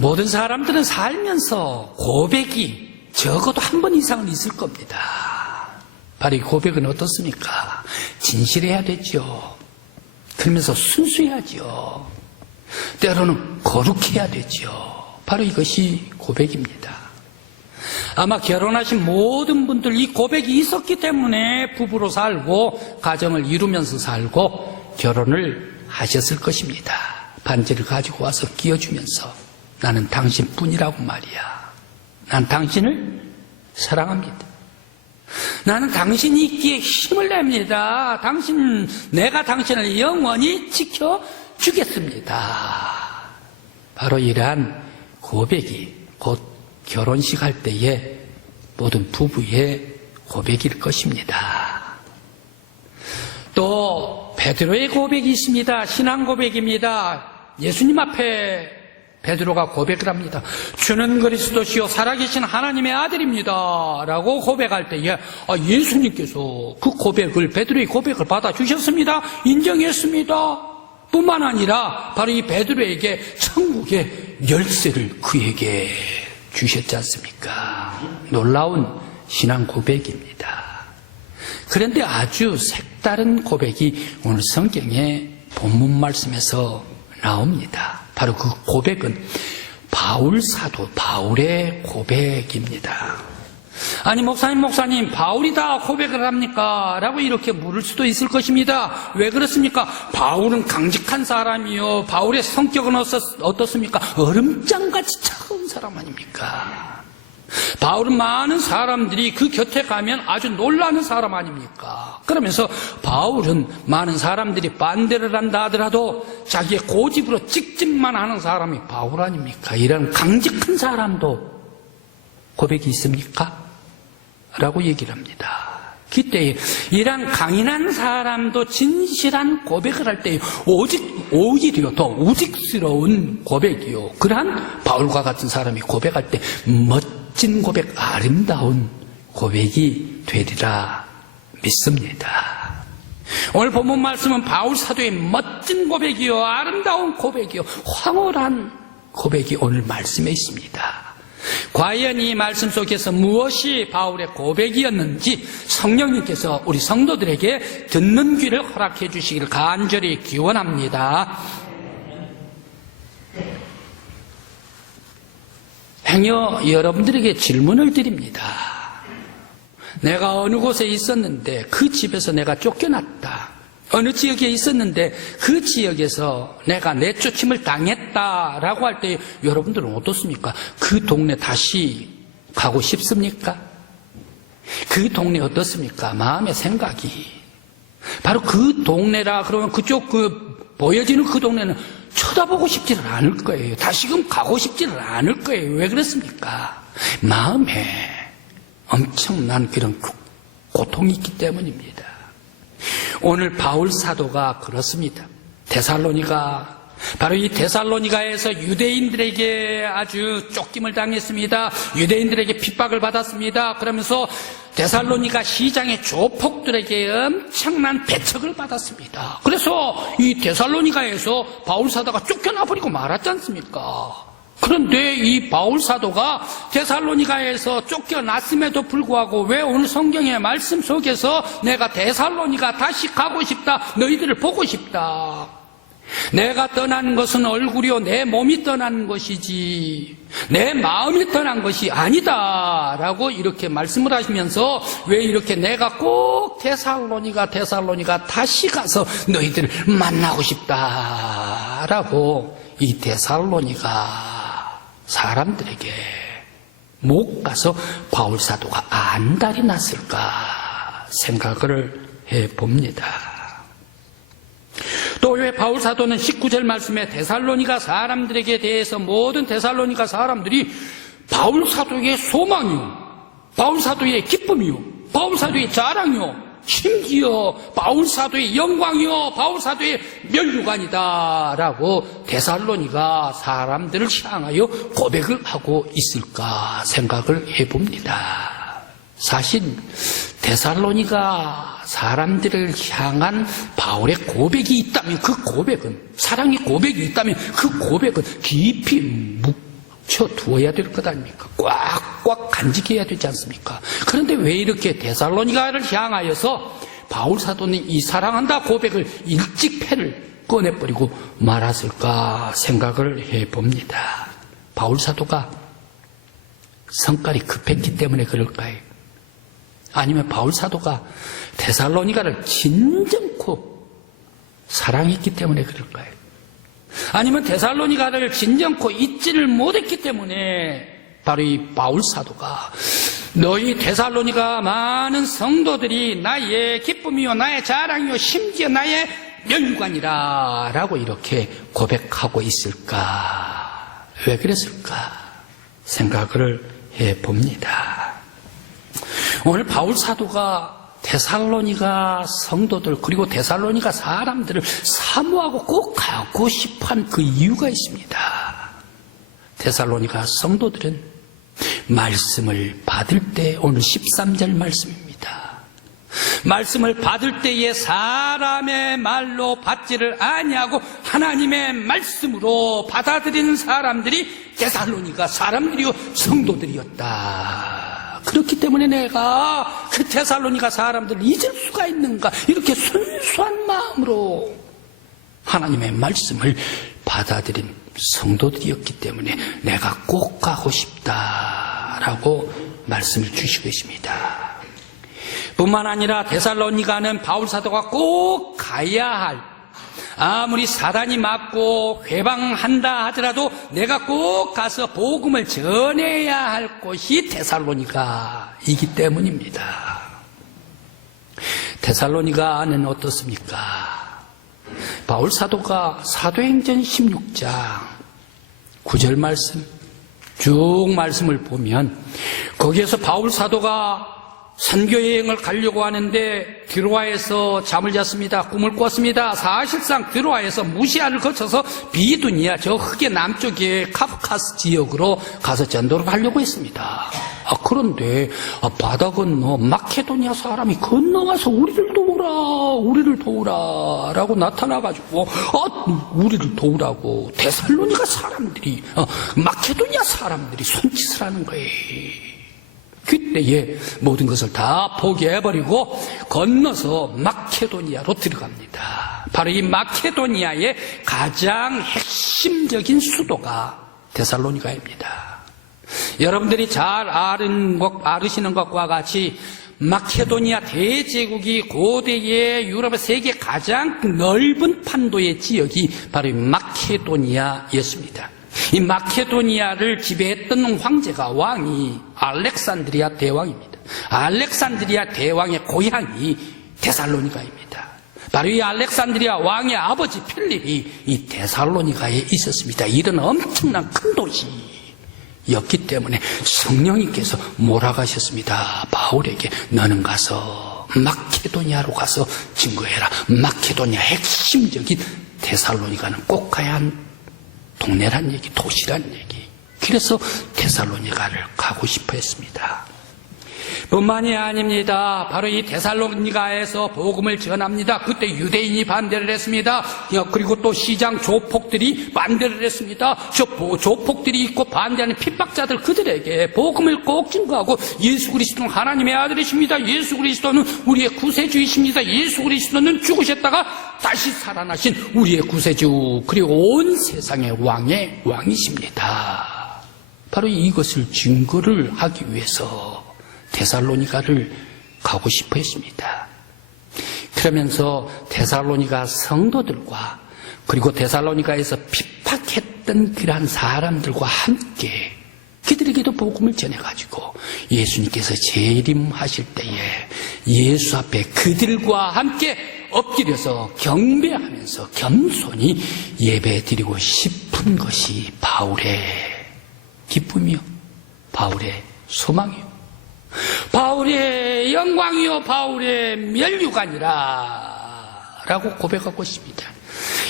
모든 사람들은 살면서 고백이 적어도 한 번 이상은 있을 겁니다. 바로 이 고백은 어떻습니까? 진실해야 되죠. 그러면서 순수해야죠. 때로는 거룩해야 되죠. 바로 이것이 고백입니다. 아마 결혼하신 모든 분들 이 고백이 있었기 때문에 부부로 살고 가정을 이루면서 살고 결혼을 하셨을 것입니다. 반지를 가지고 와서 끼워주면서 나는 당신뿐이라고 말이야. 난 당신을 사랑합니다. 나는 당신이 있기에 힘을 냅니다. 내가 당신을 영원히 지켜주겠습니다. 바로 이러한 고백이 곧 결혼식 할 때의 모든 부부의 고백일 것입니다. 또 베드로의 고백이 있습니다. 신앙 고백입니다. 예수님 앞에 베드로가 고백을 합니다. 주는 그리스도시요 살아계신 하나님의 아들입니다 라고 고백할 때에 예수님께서 그 고백을, 베드로의 고백을 받아주셨습니다. 인정했습니다. 뿐만 아니라 바로 이 베드로에게 천국의 열쇠를 그에게 주셨지 않습니까? 놀라운 신앙 고백입니다. 그런데 아주 색다른 고백이 오늘 성경의 본문 말씀에서 나옵니다. 바로 그 고백은 바울 사도 바울의 고백입니다. 아니 목사님 바울이 다 고백을 합니까? 라고 이렇게 물을 수도 있을 것입니다. 왜 그렇습니까? 바울은 강직한 사람이요, 바울의 성격은 어떻습니까? 얼음장같이 차가운 사람 아닙니까? 바울은 많은 사람들이 그 곁에 가면 아주 놀라는 사람 아닙니까? 그러면서 바울은 많은 사람들이 반대를 한다 하더라도 자기의 고집으로 찍찍만 하는 사람이 바울 아닙니까? 이런 강직한 사람도 고백이 있습니까? 라고 얘기를 합니다. 그때 이런 강인한 사람도 진실한 고백을 할 때 오히려 더 우직스러운 고백이요, 그러한 바울과 같은 사람이 고백할 때 멋진 고백, 아름다운 고백이 되리라 믿습니다. 오늘 본문 말씀은 바울 사도의 멋진 고백이요, 아름다운 고백이요, 황홀한 고백이 오늘 말씀에 있습니다. 과연 이 말씀 속에서 무엇이 바울의 고백이었는지 성령님께서 우리 성도들에게 듣는 귀를 허락해 주시기를 간절히 기원합니다. 행여 여러분들에게 질문을 드립니다. 내가 어느 곳에 있었는데 그 집에서 내가 쫓겨났다. 어느 지역에 있었는데 그 지역에서 내가 내쫓임을 당했다라고 할 때 여러분들은 어떻습니까? 그 동네 다시 가고 싶습니까? 그 동네 어떻습니까? 마음의 생각이 바로 그 동네라 그러면 그쪽 보여지는 그 동네는 쳐다보고 싶지는 않을 거예요. 다시금 가고 싶지는 않을 거예요. 왜 그렇습니까? 마음에 엄청난 그런 고통이 있기 때문입니다. 오늘 바울 사도가 그렇습니다. 바로 이 데살로니가에서 유대인들에게 아주 쫓김을 당했습니다. 유대인들에게 핍박을 받았습니다. 그러면서 데살로니가 시장의 조폭들에게 엄청난 배척을 받았습니다. 그래서 이 데살로니가에서 바울 사도가 쫓겨나 버리고 말았지 않습니까? 그런데 이 바울 사도가 데살로니가에서 쫓겨났음에도 불구하고 왜 오늘 성경의 말씀 속에서 내가 데살로니가 다시 가고 싶다, 너희들을 보고 싶다, 내가 떠나는 것은 얼굴이요 내 몸이 떠나는 것이지 내 마음이 떠난 것이 아니다 라고 이렇게 말씀을 하시면서 왜 이렇게 내가 꼭 데살로니가 다시 가서 너희들을 만나고 싶다 라고 이 데살로니가 사람들에게 못 가서 바울 사도가 안달이 났을까 생각을 해봅니다. 또 왜 바울 사도는 19절 말씀에 데살로니가 사람들에게 대해서 모든 데살로니가 사람들이 바울 사도의 소망이요, 바울 사도의 기쁨이요, 바울 사도의 자랑이요, 심지어 바울 사도의 영광이요, 바울 사도의 면류관이다 라고 데살로니가 사람들을 향하여 고백을 하고 있을까 생각을 해봅니다. 사실 데살로니가 사람들을 향한 바울의 고백이 있다면 그 고백은, 사랑의 고백이 있다면 그 고백은 깊이 붙여두어야 될 것 아닙니까? 꽉꽉 간직해야 되지 않습니까? 그런데 왜 이렇게 데살로니가를 향하여서 바울 사도는 이 사랑한다 고백을 일찍 패를 꺼내버리고 말았을까 생각을 해봅니다. 바울 사도가 성깔이 급했기 때문에 그럴까요? 아니면 바울 사도가 데살로니가를 진정코 사랑했기 때문에 그럴까요? 아니면 데살로니가를 진정코 잊지를 못했기 때문에 바로 이 바울 사도가 너희 데살로니가 많은 성도들이 나의 기쁨이요 나의 자랑이요 심지어 나의 면류관이라 라고 이렇게 고백하고 있을까? 왜 그랬을까? 생각을 해봅니다. 오늘 바울 사도가 데살로니가 성도들 그리고 데살로니가 사람들을 사모하고 꼭 가고 싶어한 그 이유가 있습니다. 데살로니가 성도들은 말씀을 받을 때 오늘 13절 말씀입니다. 말씀을 받을 때에 사람의 말로 받지를 아니하고 하나님의 말씀으로 받아들이는 사람들이 데살로니가 사람들이요 성도들이었다. 그렇기 때문에 내가 그 데살로니가 사람들을 잊을 수가 있는가 이렇게 순수한 마음으로 하나님의 말씀을 받아들인 성도들이었기 때문에 내가 꼭 가고 싶다라고 말씀을 주시고 있습니다. 뿐만 아니라 데살로니가는 바울 사도가 꼭 가야 할 아무리 사단이 맞고 회방한다 하더라도 내가 꼭 가서 복음을 전해야 할 곳이 데살로니가이기 때문입니다. 데살로니가는 어떻습니까? 바울 사도가 사도행전 16장 9절 말씀 쭉 말씀을 보면 거기에서 바울 사도가 선교여행을 가려고 하는데 드로아에서 잠을 잤습니다. 꿈을 꿨습니다. 사실상 드로아에서 무시아를 거쳐서 비두니아 저 흑의 남쪽의 카프카스 지역으로 가서 전도를 하려고 했습니다. 그런데 바다 건너 마케도니아 사람이 건너와서 우리를 도우라 라고 나타나가지고 우리를 도우라고 데살로니가 사람들이 마케도니아 사람들이 손짓을 하는 거예요. 그때에 모든 것을 다 포기해버리고 건너서 마케도니아로 들어갑니다. 바로 이 마케도니아의 가장 핵심적인 수도가 데살로니가입니다. 여러분들이 잘 아시는 것과 같이 마케도니아 대제국이 고대의 유럽의 세계 가장 넓은 판도의 지역이 바로 이 마케도니아였습니다. 이 마케도니아를 지배했던 황제가 왕이 알렉산드리아 대왕입니다. 알렉산드리아 대왕의 고향이 데살로니가입니다. 바로 이 알렉산드리아 왕의 아버지 필립이 이 데살로니가에 있었습니다. 이런 엄청난 큰 도시였기 때문에 성령님께서 몰아가셨습니다. 바울에게 너는 가서 마케도니아로 가서 증거해라. 마케도니아 핵심적인 데살로니가는 꼭 가야 한 동네란 얘기, 도시란 얘기. 그래서 데살로니가를 가고 싶어 했습니다. 뿐만이 아닙니다. 바로 이 데살로니가에서 복음을 전합니다. 그때 유대인이 반대를 했습니다. 그리고 또 시장 조폭들이 반대를 했습니다. 조폭들이 있고 반대하는 핍박자들 그들에게 복음을 꼭 증거하고 예수 그리스도는 하나님의 아들이십니다. 예수 그리스도는 우리의 구세주이십니다. 예수 그리스도는 죽으셨다가 다시 살아나신 우리의 구세주 그리고 온 세상의 왕이십니다. 바로 이것을 증거를 하기 위해서 데살로니가를 가고 싶어 했습니다. 그러면서 데살로니가 성도들과 그리고 데살로니가에서 핍박했던 그러한 사람들과 함께 그들에게도 복음을 전해가지고 예수님께서 재림하실 때에 예수 앞에 그들과 함께 엎드려서 경배하면서 겸손히 예배드리고 싶은 것이 바울의 기쁨이요, 바울의 소망이요, 바울의 영광이요 바울의 면류관이라 라고 고백하고 있습니다.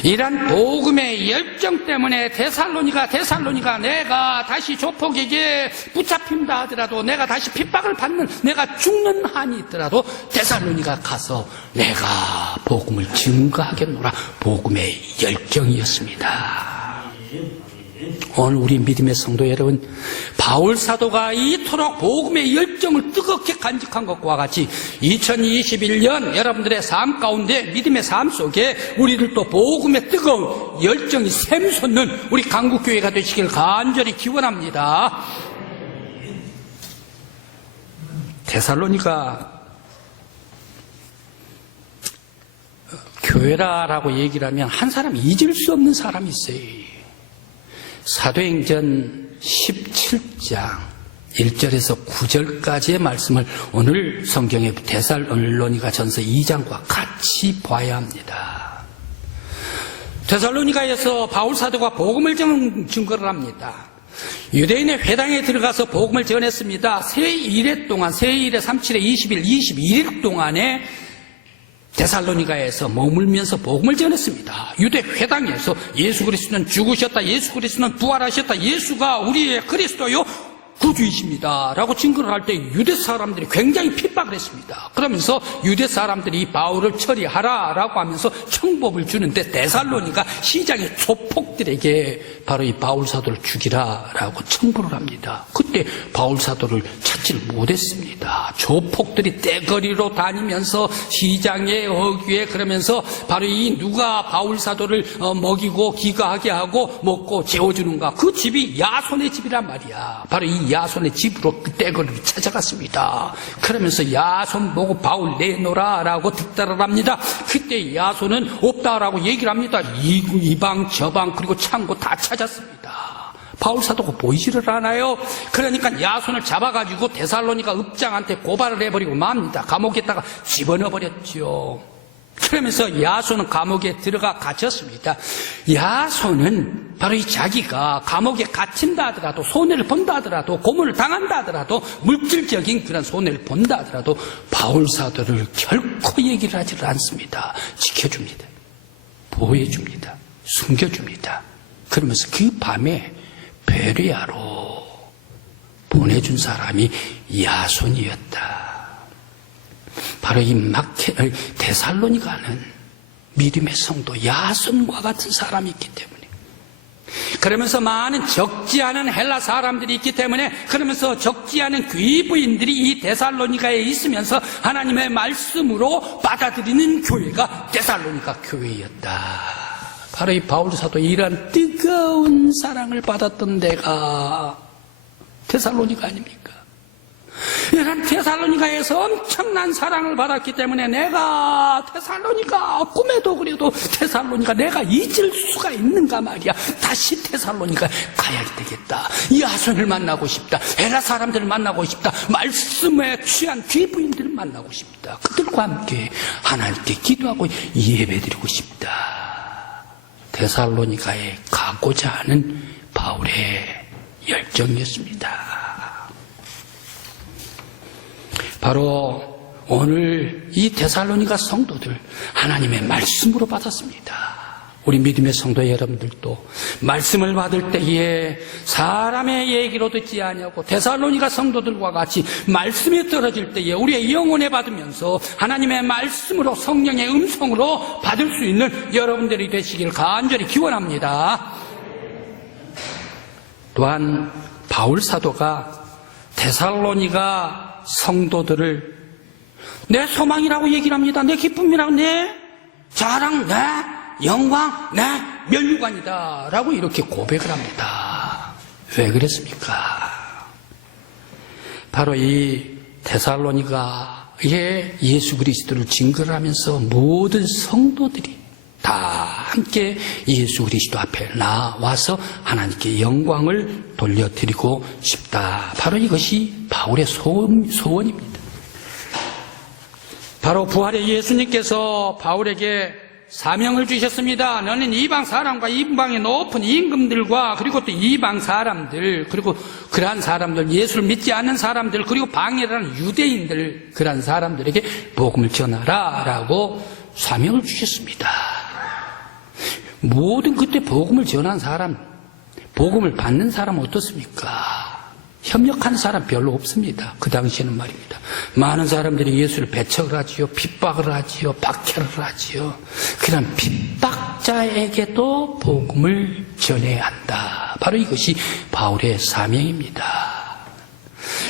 이런 복음의 열정 때문에 데살로니가 내가 다시 조폭에게 붙잡힌다 하더라도 내가 다시 핍박을 받는 내가 죽는 한이 있더라도 데살로니가 가서 내가 복음을 증거하겠노라 복음의 열정이었습니다. 오늘 우리 믿음의 성도 여러분, 바울 사도가 이토록 복음의 열정을 뜨겁게 간직한 것과 같이 2021년 여러분들의 삶 가운데 믿음의 삶 속에 우리들도 복음의 뜨거운 열정이 샘솟는 우리 강국교회가 되시길 간절히 기원합니다. 데살로니가 교회라고 얘기를 하면 한 사람 잊을 수 없는 사람이 있어요. 사도행전 17장 1절에서 9절까지의 말씀을 오늘 성경의 데살로니가 전서 2장과 같이 봐야 합니다. 데살로니가에서 바울 사도가 복음을 증거를 합니다. 유대인의 회당에 들어가서 복음을 전했습니다. 세 일회 동안, 세 일회 37회 20일, 21일 동안에 데살로니가에서 머물면서 복음을 전했습니다. 유대 회당에서 예수 그리스도는 죽으셨다, 예수 그리스도는 부활하셨다, 예수가 우리의 그리스도요 구주이십니다 라고 증거를 할 때 유대 사람들이 굉장히 핍박을 했습니다. 그러면서 유대 사람들이 바울을 처리하라 라고 하면서 청법을 주는데 데살로니가 시장의 조폭들에게 바로 이 바울 사도를 죽이라 라고 청부를 합니다. 그때 바울 사도를 찾지를 못했습니다. 조폭들이 떼거리로 다니면서 시장의 어귀에 그러면서 바로 이 누가 바울 사도를 먹이고 기가하게 하고 먹고 재워주는가, 그 집이 야손의 집이란 말이야. 바로 이 야손의 집으로 그 떼거리를 찾아갔습니다. 그러면서 야손 보고 바울 내놓으라 라고 득달을 합니다. 그때 야손은 없다라고 얘기를 합니다. 이방 저방 그리고 창고 다 찾았습니다. 바울 사도가 보이지를 않아요. 그러니까 야손을 잡아가지고 데살로니가 읍장한테 고발을 해버리고 맙니다. 감옥에다가 집어넣어버렸죠. 그러면서 야손은 감옥에 들어가 갇혔습니다. 야손은 바로 이 자기가 감옥에 갇힌다 하더라도, 손해를 본다 하더라도, 고문을 당한다 하더라도, 물질적인 그런 손해를 본다 하더라도 바울 사도를 결코 얘기를 하지를 않습니다. 지켜줍니다. 보호해줍니다. 숨겨줍니다. 그러면서 그 밤에 베레아로 보내준 사람이 야손이었다. 바로 이 데살로니가는 믿음의 성도 야손과 같은 사람이 있기 때문에, 그러면서 많은 적지 않은 헬라 사람들이 있기 때문에, 그러면서 적지 않은 귀부인들이 이 데살로니가에 있으면서 하나님의 말씀으로 받아들이는 교회가 데살로니가 교회였다. 바로 이 바울 사도 이런 뜨거운 사랑을 받았던 데가 데살로니가 아닙니까? 이런 데살로니가에서 엄청난 사랑을 받았기 때문에 내가 데살로니가 꿈에도 그래도 데살로니가 내가 잊을 수가 있는가 말이야. 다시 데살로니가 가야 되겠다. 야손을 만나고 싶다. 헬라 사람들을 만나고 싶다. 말씀에 취한 귀부인들을 만나고 싶다. 그들과 함께 하나님께 기도하고 예배드리고 싶다. 데살로니가에 가고자 하는 바울의 열정이었습니다. 바로 오늘 이 데살로니가 성도들 하나님의 말씀으로 받았습니다. 우리 믿음의 성도 여러분들도 말씀을 받을 때에 사람의 얘기로 듣지 아니하고 데살로니가 성도들과 같이 말씀이 떨어질 때에 우리의 영혼에 받으면서 하나님의 말씀으로, 성령의 음성으로 받을 수 있는 여러분들이 되시길 간절히 기원합니다. 또한 바울 사도가 데살로니가 성도들을 내 소망이라고 얘기를 합니다. 내 기쁨이라고, 내 자랑, 내 영광, 내 면류관이다 라고 이렇게 고백을 합니다. 왜 그랬습니까? 바로 이 데살로니가에 예수 그리스도를 증거를 하면서 모든 성도들이 다 함께 예수 그리스도 앞에 나와서 하나님께 영광을 돌려드리고 싶다. 바로 이것이 바울의 소원입니다. 바로 부활의 예수님께서 바울에게 사명을 주셨습니다. 너는 이방 사람과 이방의 높은 임금들과 그리고 또 이방 사람들, 그리고 그러한 사람들, 예수를 믿지 않는 사람들, 그리고 방해라는 유대인들, 그러한 사람들에게 복음을 전하라 라고 사명을 주셨습니다. 모든 그때 복음을 전한 사람, 복음을 받는 사람은 어떻습니까? 협력하는 사람 별로 없습니다. 그 당시에는 말입니다. 많은 사람들이 예수를 배척을 하지요, 핍박을 하지요, 박해를 하지요. 그런 핍박자에게도 복음을 전해야 한다. 바로 이것이 바울의 사명입니다.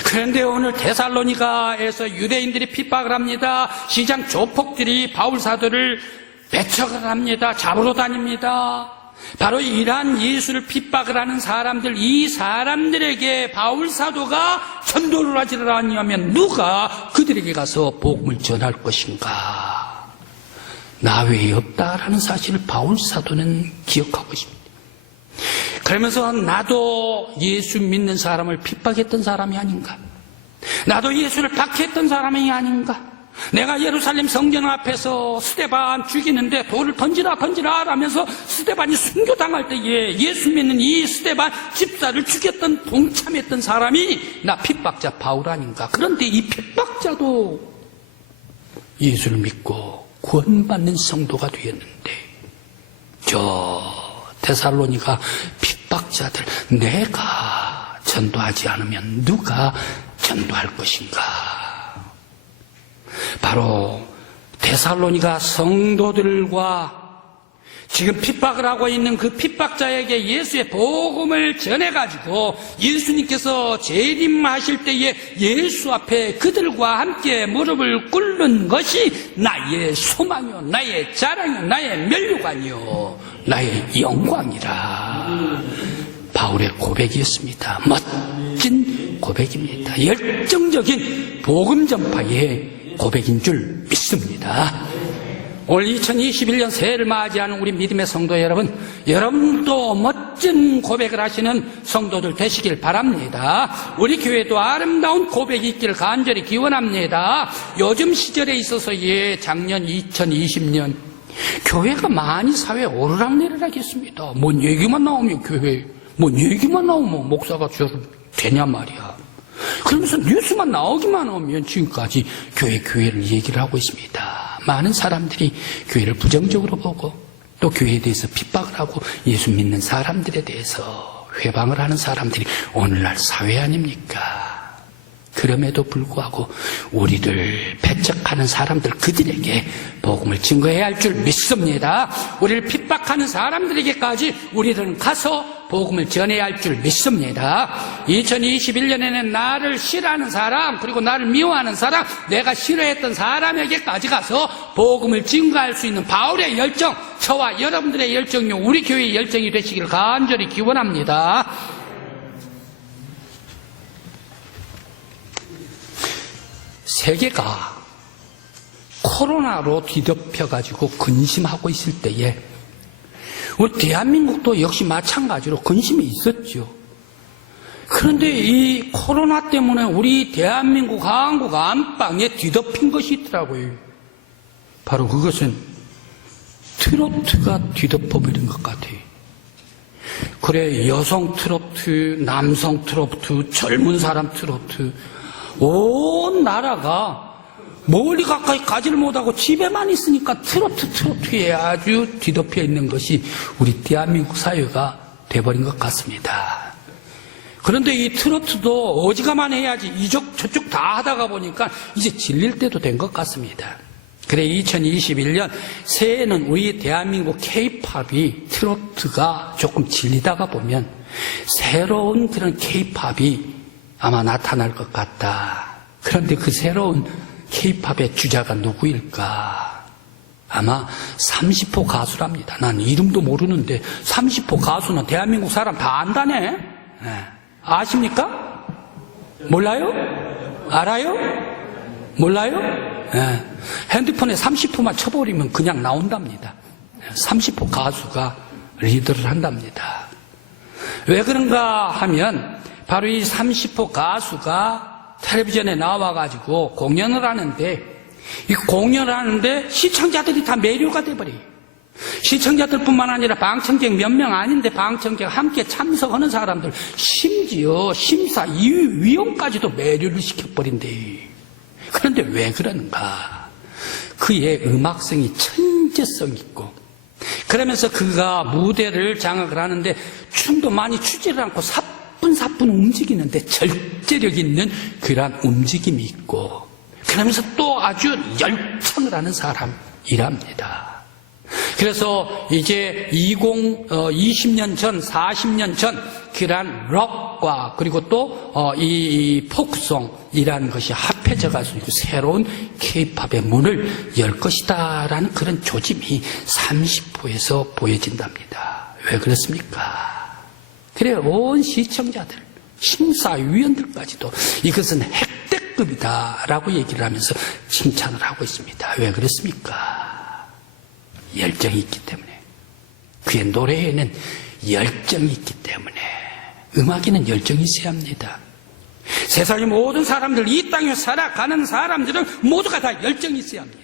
그런데 오늘 데살로니가에서 유대인들이 핍박을 합니다. 시장 조폭들이 바울 사도를 배척을 합니다. 잡으러 다닙니다. 바로 이러한 예수를 핍박을 하는 사람들, 이 사람들에게 바울 사도가 전도를 하지를 아니하면 누가 그들에게 가서 복음을 전할 것인가? 나 외에 없다라는 사실을 바울 사도는 기억하고 있습니다. 그러면서 나도 예수 믿는 사람을 핍박했던 사람이 아닌가? 나도 예수를 박해했던 사람이 아닌가? 내가 예루살렘 성전 앞에서 스데반 죽이는데 돌을 던지라 하면서 스데반이 순교당할 때에 예수 믿는 이 스데반 집사를 죽였던 동참했던 사람이 나 핍박자 바울 아닌가? 그런데 이 핍박자도 예수를 믿고 구원받는 성도가 되었는데 저 데살로니가 핍박자들 내가 전도하지 않으면 누가 전도할 것인가? 바로 데살로니가 성도들과 지금 핍박을 하고 있는 그 핍박자에게 예수의 복음을 전해가지고 예수님께서 재림하실 때에 예수 앞에 그들과 함께 무릎을 꿇는 것이 나의 소망이요, 나의 자랑이요, 나의 면류관이요, 나의 영광이라. 바울의 고백이었습니다. 멋진 고백입니다. 열정적인 복음 전파의 고백인 줄 믿습니다. 올 2021년 새해를 맞이하는 우리 믿음의 성도 여러분, 여러분도 멋진 고백을 하시는 성도들 되시길 바랍니다. 우리 교회도 아름다운 고백이 있기를 간절히 기원합니다. 요즘 시절에 있어서 작년 2020년 교회가 많이 사회에 오르락내리락 했습니다. 뭔 얘기만 나오면 교회, 뭔 얘기만 나오면 목사가 저를 되냐 말이야. 그러면서 뉴스만 나오기만 하면 지금까지 교회를 얘기를 하고 있습니다. 많은 사람들이 교회를 부정적으로 보고 또 교회에 대해서 핍박을 하고 예수 믿는 사람들에 대해서 회방을 하는 사람들이 오늘날 사회 아닙니까? 그럼에도 불구하고 우리를 배척하는 사람들, 그들에게 복음을 증거해야 할 줄 믿습니다. 우리를 핍박하는 사람들에게까지 우리는 가서 복음을 전해야 할 줄 믿습니다. 2021년에는 나를 싫어하는 사람, 그리고 나를 미워하는 사람, 내가 싫어했던 사람에게까지 가서 복음을 증거할 수 있는 바울의 열정, 저와 여러분들의 열정이 우리 교회의 열정이 되시기를 간절히 기원합니다. 세계가 코로나로 뒤덮여가지고 근심하고 있을 때에 우리 대한민국도 역시 마찬가지로 근심이 있었죠. 그런데 이 코로나 때문에 우리 대한민국 한국 안방에 뒤덮인 것이 있더라고요. 바로 그것은 트로트가 뒤덮어버린 것 같아요. 그래, 여성 트로트, 남성 트로트, 젊은 사람 트로트, 온 나라가 멀리 가까이 가지를 못하고 집에만 있으니까 트로트에 아주 뒤덮여 있는 것이 우리 대한민국 사회가 돼버린 것 같습니다. 그런데 이 트로트도 어지간하면 해야지 이쪽 저쪽 다 하다가 보니까 이제 질릴 때도 된 것 같습니다. 그래, 2021년 새해에는 우리 대한민국 K-팝이 트로트가 조금 질리다가 보면 새로운 그런 K-팝이 아마 나타날 것 같다. 그런데 그 새로운 K-팝의 주자가 누구일까? 아마 30호 가수랍니다. 난 이름도 모르는데 30호 가수는 대한민국 사람 다 안다네. 네. 아십니까? 몰라요? 알아요? 몰라요? 네. 핸드폰에 30호만 쳐버리면 그냥 나온답니다. 30호 가수가 리더를 한답니다. 왜 그런가 하면 바로 이 30호 가수가 텔레비전에 나와가지고 공연을 하는데, 이 공연을 하는데 시청자들이 다 매료가 돼버려요. 시청자들뿐만 아니라 방청객 몇 명 아닌데 방청객 함께 참석하는 사람들, 심지어 심사 위원까지도 매료를 시켜버린대. 그런데 왜 그런가? 그의 음악성이 천재성 있고, 그러면서 그가 무대를 장악을 하는데 춤도 많이 추지를 않고 사뿐사뿐 움직이는데 절제력 있는 그러한 움직임이 있고, 그러면서 또 아주 열창을 하는 사람이랍니다. 그래서 이제 20년 전, 40년 전 그러한 록과 그리고 또 이 포크송이라는 것이 합해져 가지고 새로운 케이팝의 문을 열 것이다라는 그런 조짐이 30호에서 보여진답니다. 왜 그렇습니까? 그래 온 시청자들, 심사위원들까지도 이것은 핵대급이다라고 얘기를 하면서 칭찬을 하고 있습니다. 왜 그렇습니까? 열정이 있기 때문에. 그의 노래에는 열정이 있기 때문에. 음악에는 열정이 있어야 합니다. 세상의 모든 사람들, 이 땅에 살아가는 사람들은 모두가 다 열정이 있어야 합니다.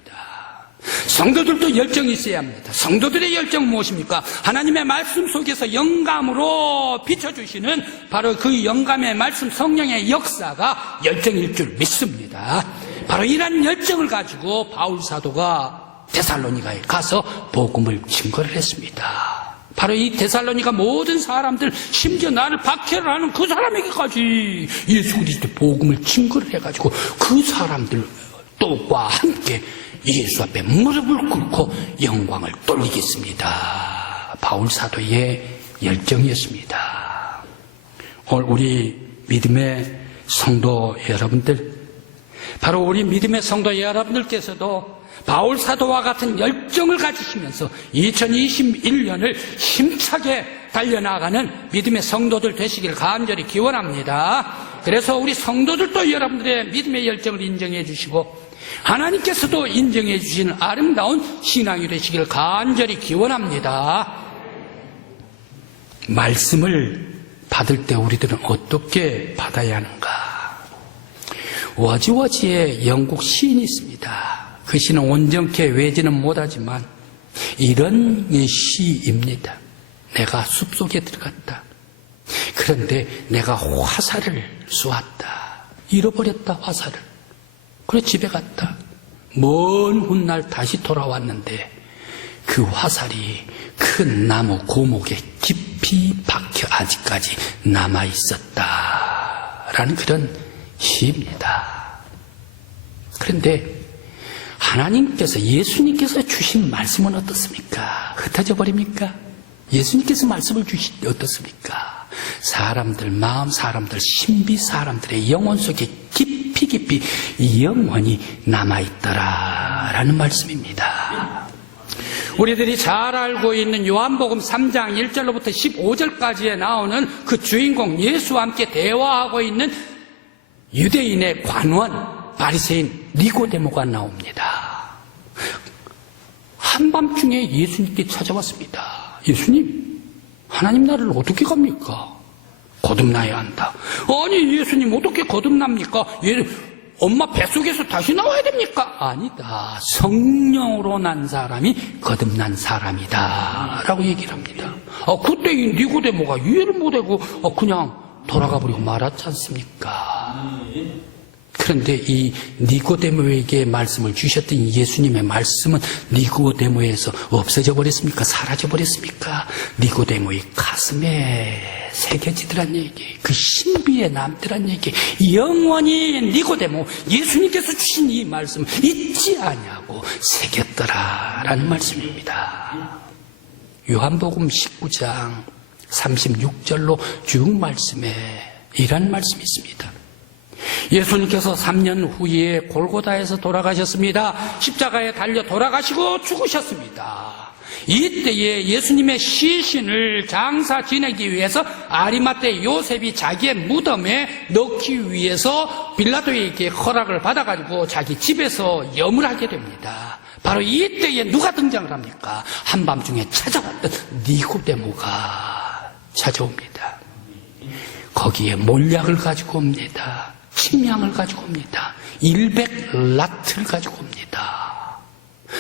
성도들도 열정이 있어야 합니다. 성도들의 열정은 무엇입니까? 하나님의 말씀 속에서 영감으로 비춰주시는 바로 그 영감의 말씀, 성령의 역사가 열정일 줄 믿습니다. 바로 이런 열정을 가지고 바울 사도가 데살로니가에 가서 복음을 증거를 했습니다. 바로 이 데살로니가 모든 사람들, 심지어 나를 박해를 하는 그 사람에게까지 예수 그리스도의 복음을 증거를 해가지고 그 사람들과 함께 예수 앞에 무릎을 꿇고 영광을 돌리겠습니다. 바울 사도의 열정이었습니다. 오늘 우리 믿음의 성도 여러분들, 바로 우리 믿음의 성도 여러분들께서도 바울 사도와 같은 열정을 가지시면서 2021년을 힘차게 달려나가는 믿음의 성도들 되시길 간절히 기원합니다. 그래서 우리 성도들도 여러분들의 믿음의 열정을 인정해 주시고 하나님께서도 인정해 주시는 아름다운 신앙이 되시길 간절히 기원합니다. 말씀을 받을 때 우리들은 어떻게 받아야 하는가? 워즈워즈의 영국 시인이 있습니다. 그 시는 온전케 외지는 못하지만 이런 시입니다. 내가 숲속에 들어갔다. 그런데 내가 화살을 쏘았다. 잃어버렸다, 화살을. 그래 집에 갔다. 먼 훗날 다시 돌아왔는데 그 화살이 큰 나무 고목에 깊이 박혀 아직까지 남아있었다라는 그런 시입니다. 그런데 하나님께서, 예수님께서 주신 말씀은 어떻습니까? 흩어져 버립니까? 예수님께서 말씀을 주신 어떻습니까? 사람들 마음, 사람들 신비, 사람들의 영혼 속에 깊이 영원히 남아있더라라는 말씀입니다. 우리들이 잘 알고 있는 요한복음 3장 1절로부터 15절까지에 나오는 그 주인공 예수와 함께 대화하고 있는 유대인의 관원 바리새인 니고데모가 나옵니다. 한밤중에 예수님께 찾아왔습니다. 예수님, 하나님 나라를 어떻게 갑니까? 거듭나야 한다. 아니 예수님 어떻게 거듭납니까? 엄마 뱃속에서 다시 나와야 됩니까? 아니다. 성령으로 난 사람이 거듭난 사람이다 라고 얘기를 합니다. 그때 이 니고데모가 이해를 못하고 그냥 돌아가 버리고 말았지 않습니까? 그런데 이 니고데모에게 말씀을 주셨던 예수님의 말씀은 니고데모에서 없어져 버렸습니까? 사라져 버렸습니까? 니고데모의 가슴에 새겨지더란 얘기, 그 신비에 남더란 얘기, 영원히 니고데모, 예수님께서 주신 이 말씀을 잊지 아니하고 새겼더라라는 말씀입니다. 요한복음 19장 36절로 쭉 말씀에 이런 말씀이 있습니다. 예수님께서 3년 후에 골고다에서 돌아가셨습니다. 십자가에 달려 돌아가시고 죽으셨습니다. 이때에 예수님의 시신을 장사 지내기 위해서 아리마떼 요셉이 자기의 무덤에 넣기 위해서 빌라도에게 허락을 받아가지고 자기 집에서 염을 하게 됩니다. 바로 이때에 누가 등장을 합니까? 한밤중에 찾아왔던 니고데모가 찾아옵니다. 거기에 몰약을 가지고 옵니다. 침향을 가지고 옵니다. 100라트를 가지고 옵니다.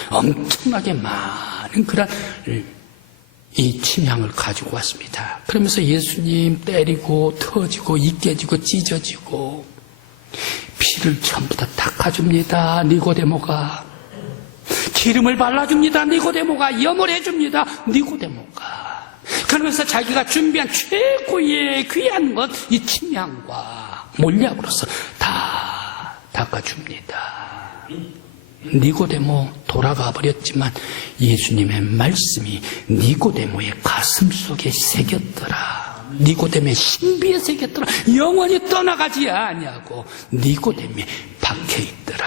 엄청나게 많은 그런 이 침향을 가지고 왔습니다. 그러면서 예수님 때리고 터지고 익혀지고 찢어지고 피를 전부 다 닦아줍니다. 니고데모가 기름을 발라줍니다. 니고데모가 염을 해줍니다. 니고데모가 그러면서 자기가 준비한 최고의 귀한 것, 이 침향과 몰약으로서 다 닦아줍니다. 니고데모 돌아가 버렸지만 예수님의 말씀이 니고데모의 가슴 속에 새겼더라. 니고데모의 신비에 새겼더라. 영원히 떠나가지 아니하고 니고데모에 박혀있더라.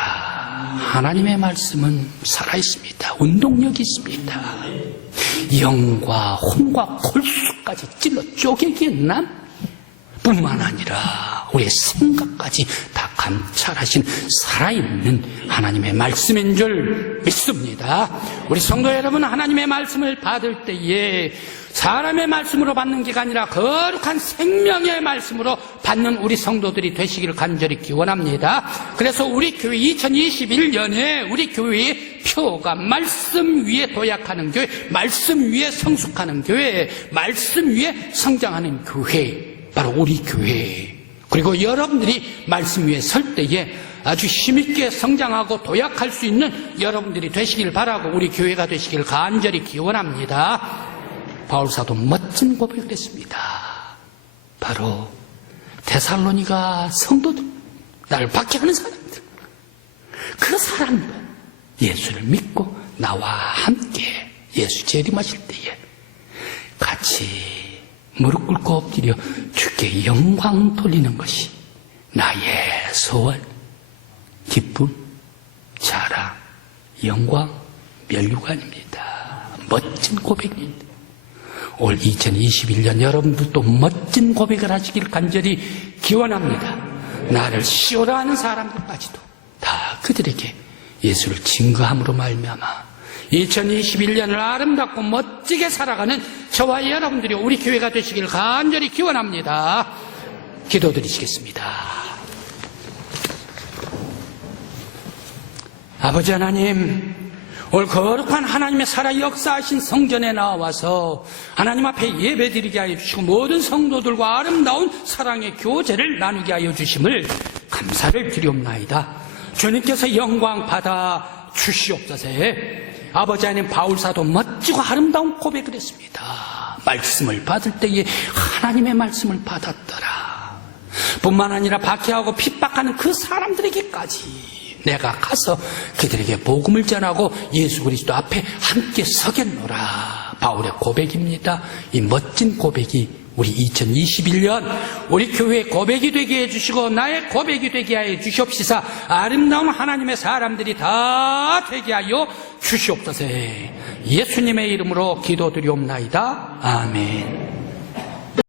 하나님의 말씀은 살아있습니다. 운동력이 있습니다. 영과 혼과 골수까지 찔러 쪼개기에 남 뿐만 아니라 우리의 생각까지 다 감찰하신 살아있는 하나님의 말씀인 줄 믿습니다. 우리 성도 여러분, 하나님의 말씀을 받을 때에 사람의 말씀으로 받는 게 아니라 거룩한 생명의 말씀으로 받는 우리 성도들이 되시기를 간절히 기원합니다. 그래서 우리 교회 2021년에 우리 교회의 표가 말씀 위에 도약하는 교회, 말씀 위에 성숙하는 교회, 말씀 위에 성장하는 교회, 바로 우리 교회. 그리고 여러분들이 말씀 위에 설 때에 아주 힘있게 성장하고 도약할 수 있는 여러분들이 되시길 바라고 우리 교회가 되시길 간절히 기원합니다. 바울사도 멋진 고백을 했습니다. 바로 데살로니가 성도들, 나를 박해하는 사람들, 그 사람도 예수를 믿고 나와 함께 예수 재림하실 때에 같이 무릎 꿇고 엎드려 주께 영광 돌리는 것이 나의 소원, 기쁨, 자랑, 영광, 면류관입니다. 멋진 고백입니다. 올 2021년 여러분들도 멋진 고백을 하시길 간절히 기원합니다. 나를 시오라 하는 사람들까지도 다 그들에게 예수를 증거함으로 말미암아 2021년을 아름답고 멋지게 살아가는 저와 여러분들이 우리 교회가 되시길 간절히 기원합니다. 기도드리시겠습니다. 아버지 하나님, 오늘 거룩한 하나님의 살아 역사하신 성전에 나와서 하나님 앞에 예배드리게 하여 주시고 모든 성도들과 아름다운 사랑의 교제를 나누게 하여 주심을 감사를 드리옵나이다. 주님께서 영광 받아 주시옵소서. 아버지 하나님, 바울사도 멋지고 아름다운 고백을 했습니다. 말씀을 받을 때에 하나님의 말씀을 받았더라. 뿐만 아니라 박해하고 핍박하는 그 사람들에게까지 내가 가서 그들에게 복음을 전하고 예수 그리스도 앞에 함께 서겠노라. 바울의 고백입니다. 이 멋진 고백이 우리 2021년 우리 교회의 고백이 되게 해주시고 나의 고백이 되게 하여 주시옵시사 아름다운 하나님의 사람들이 다 되게 하여 주시옵소서. 예수님의 이름으로 기도드리옵나이다. 아멘.